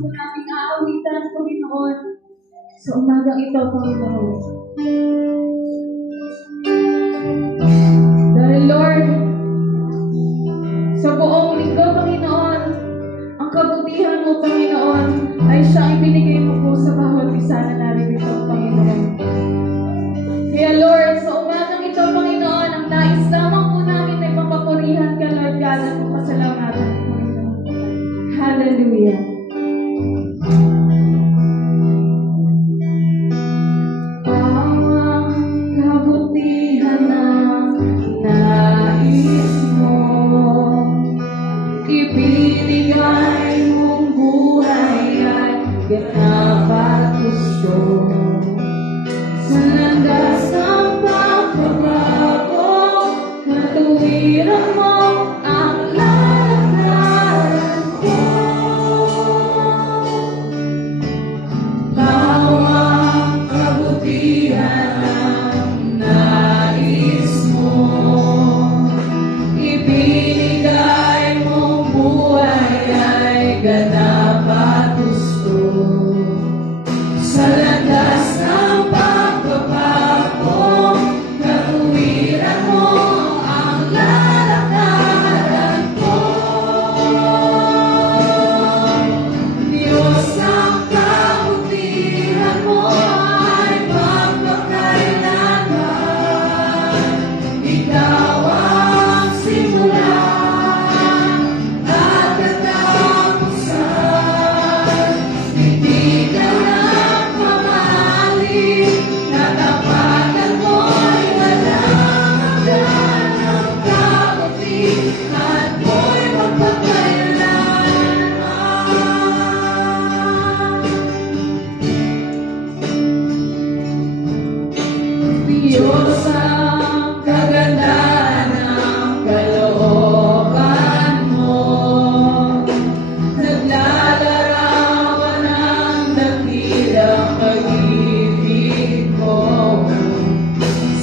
po namin aawitan, Panginoon, sa umagang ito, Panginoon. Dahil, Lord, sa buong linggo, Panginoon, ang kabutihan mo, Panginoon, ay siyang ibinigay mo po sa bawat isa na narito, Panginoon. Kaya, Lord, sa umagang ito, Panginoon, ang nais lamang po namin ay mapapurihan ka, Lord God, at mapasalamatan, Panginoon. Hallelujah. Kabutihan na nais mo, ibinigay mong buhay ay ganap at gusto. Sa landas ng pagbabago, katuwiran mo ang lalakaran ko. Bawang kabutihan nais mo, ibinigay mong buhay ay ganap at gusto. Sa landas ng pagbabago, katuwiran mo ang lalakaran ko. Diyos, ang kabutihan mo ay magpakailanman. Ikaw ang simula at katapusan. Hindi ka nagmamali, katapatan mo'y walang hanggan. Ang kabutihan mo'y magpakailanman. Diyos, ang kagandahan ng kalooban mo, naglalarawan ang dakilang pag-ibig mo.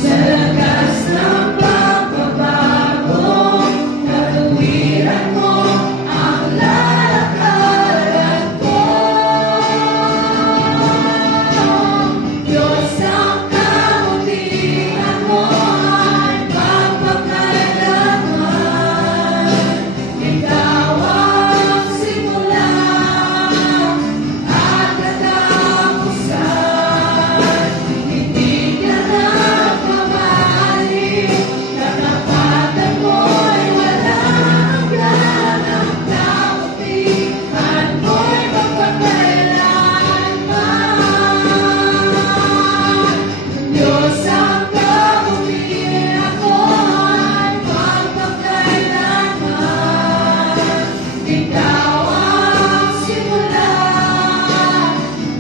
Sa lakas ng pagbabago, katuwiran mo ang lalakaran ko. Diyos, ang kabutihan mo ay magpakailanman. Ikaw ang simula at katapusan. Hindi ka nagmamali, katapatan mo'y walang hanggan. Ang kabutihan mo'y magpakailanman. Diyos, ang kabutihan mo ay magpakailanman. Ikaw ang simula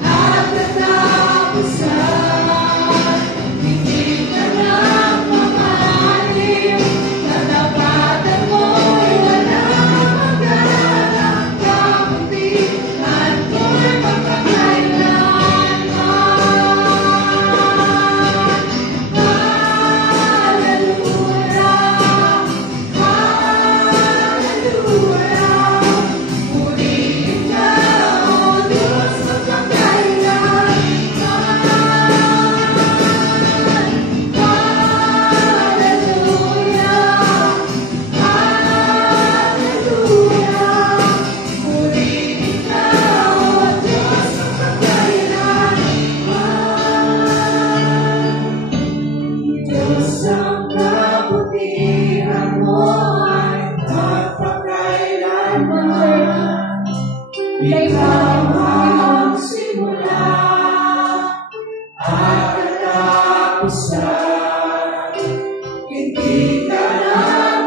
at katapusan. Hindi ka nagmamali, katapatan mo'y walang hanggan. Ang kabutihan mo'y magpakailanman. Diyos, ang kabutihan mo ay magpakailanman. Ikaw ang simula at katapusan. Hindi ka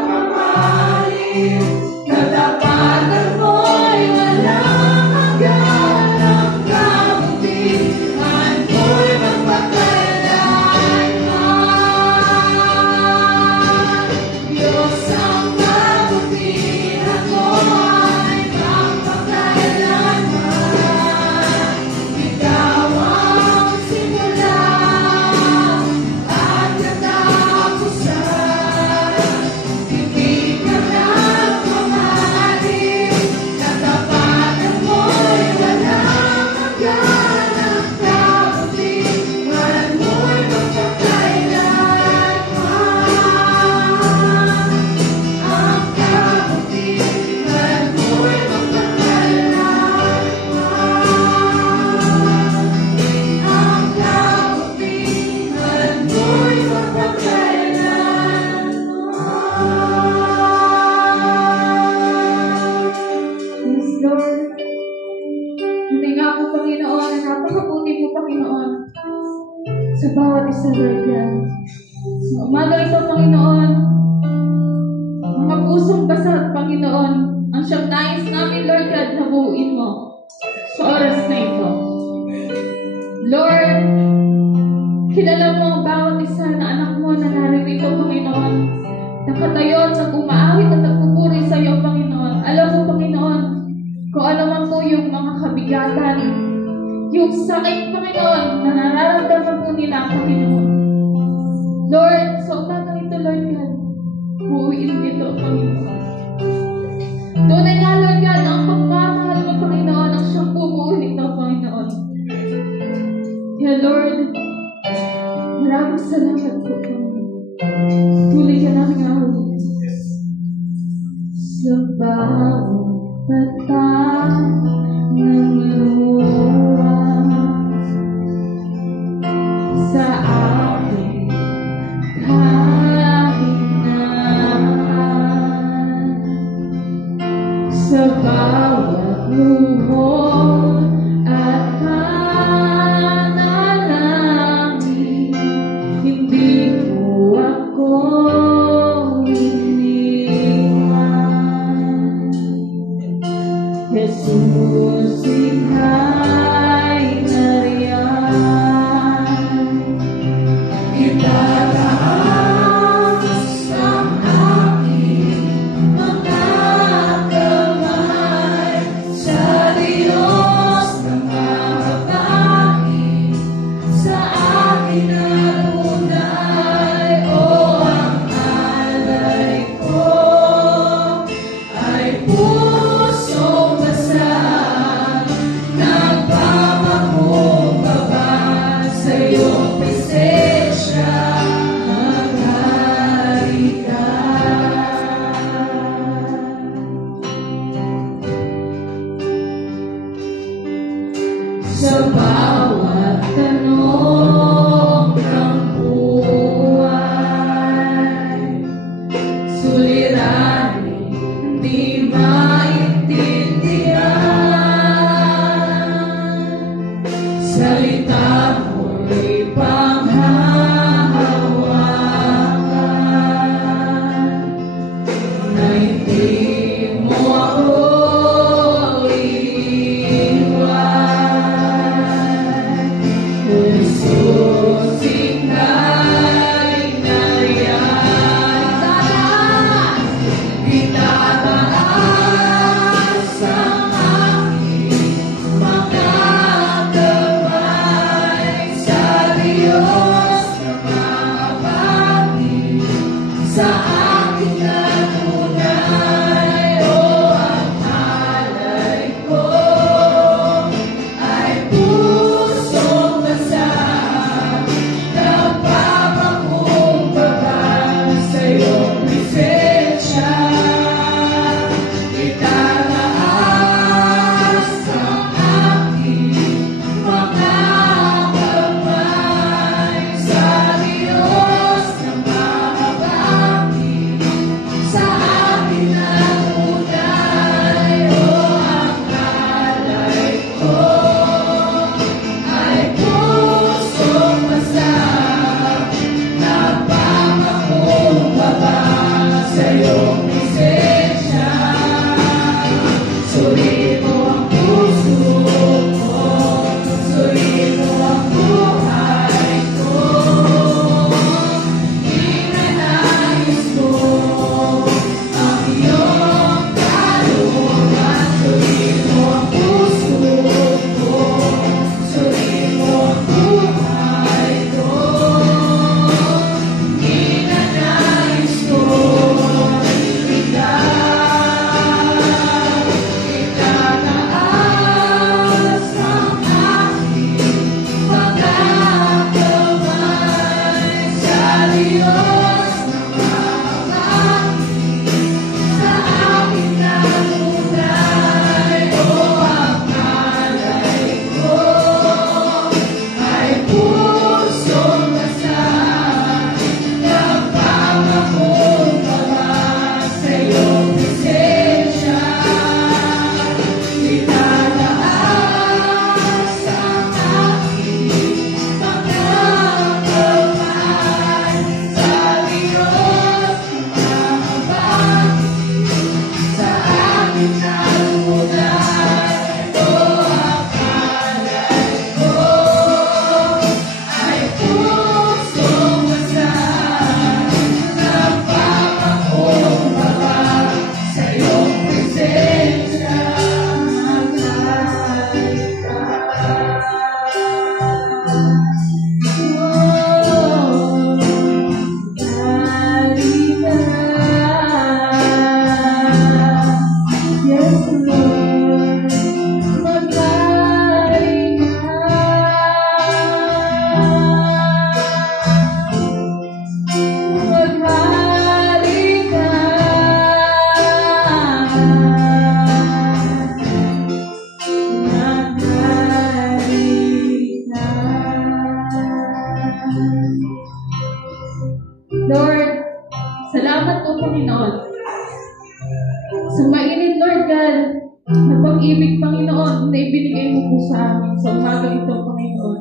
nagmamali, katapatan mo'y walang hanggan. Ang kabutihan mo'y magpakailanman. Diyos, ang kabutihan mo ay magpakailanman. Ikaw Panginoon, na napakabuti mo, Panginoon, sa bawat isa, Lord God. Sa umaga ito, Panginoon, mga pusong basa, Panginoon, ang siyang nais namin, Lord God, na buuin mo sa oras na ito. Lord, kilala mo ang bawat isa na anak mo na naririto, Panginoon, nakatayo at nag-umaawit at nagpupuri sa iyo, Panginoon. Alam mo, Panginoon, kung ano man po yung mga kabigatan, yung sakit, Panginoon, na nararamdaman po nila, Panginoon. Lord, sa umaga ito, Lord God, buuin ito, Panginoon. Tunay nga, Lord God, ang pagmamahal mo, Panginoon, ang siyang bumuuin ito, Panginoon. Kaya, Lord, maraming salamat po, Panginoon. Tuloy ka namin ahulin. Sa bawat mata ng luwas sa aking kahinaan, sa bawat luhod at panalangin, hindi mo ako iniwan. Jesus, ika'y nariyan. Itataas ang aking mga kamay sa Diyos na mahabagin sa akin na tunay. O ang alay ko ay pusong basa, nagpapakumbaba sa iyong presensya, maghari ka. Sa bawat tanong ng buhay, suliranin, di maintindihan, salita mo'y panghahawakan, na hindi mo ako iiwan. O ibinigay mo po sa amin sa umagang ito, Panginoon.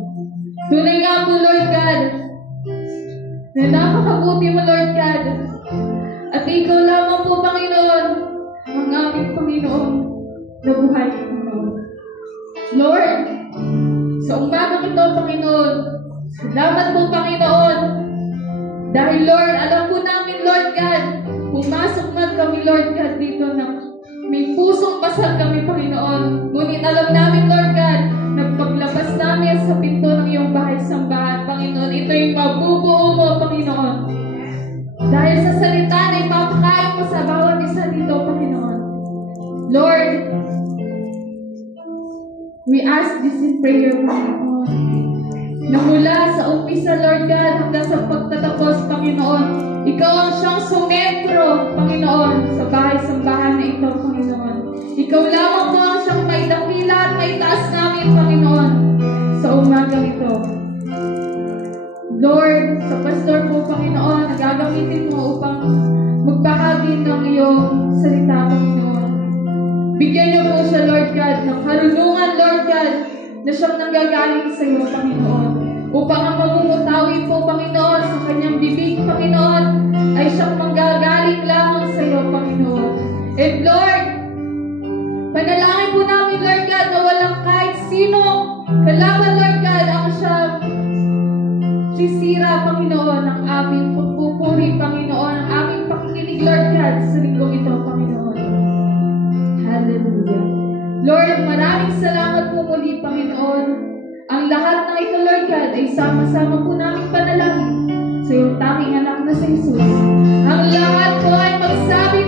Tunay nga po, Lord God, na napakabuti mo, Lord God. At ikaw lamang po, Panginoon, ang aming Panginoon na buhay, Panginoon. Lord, sa umagang ito, Panginoon, salamat po, Panginoon. Dahil, Lord, alam po namin, Lord God, pumasok man kami, Lord God, dito na may pusong pasal kami, Panginoon. Ngunit alam namin, Lord God, nagpaglabas namin sa pinto ng iyong bahay-sambahan, Panginoon. Ito'y mabubuo mo, Panginoon. Dahil sa salita na ipapakain mo sa bawat isa dito, Panginoon. Lord, we ask this in prayer, Panginoon. Na mula sa umpisa, Lord God, hanggang sa pagtatapos, Panginoon, ikaw ang siyang sumentro, Panginoon, sa bahay-sambahan na ito, Panginoon. Ikaw lamang po ang siyang may dakila at may taas namin, Panginoon, sa umagang ito. Lord, sa pastor po, Panginoon, na gagamitin mo upang magbahagi ng iyong salita, Panginoon. Bigyan niyo po siya, Lord God, ng karunungan, Lord God, na siyang nanggagaling sa iyo, Panginoon. Upang ang mamumutawi po, Panginoon, sa kanyang bibig, Panginoon, ay siyang manggagaling lamang sa iyo, Panginoon. And Lord, panalangin po namin, Lord God, na walang kahit sino kalaban, Lord God, ang siyang sisira, Panginoon, ang aming pagpupuri, Panginoon, ang aming pakikinig, Lord God, sa linggong ito, Panginoon. Hallelujah. Lord, maraming salamat po muli, Panginoon. Ang lahat ng ito, Lord God, ay sama-sama po namin panalangin sa iyong tanging anak na si Jesus. Ang lahat po ay magsabi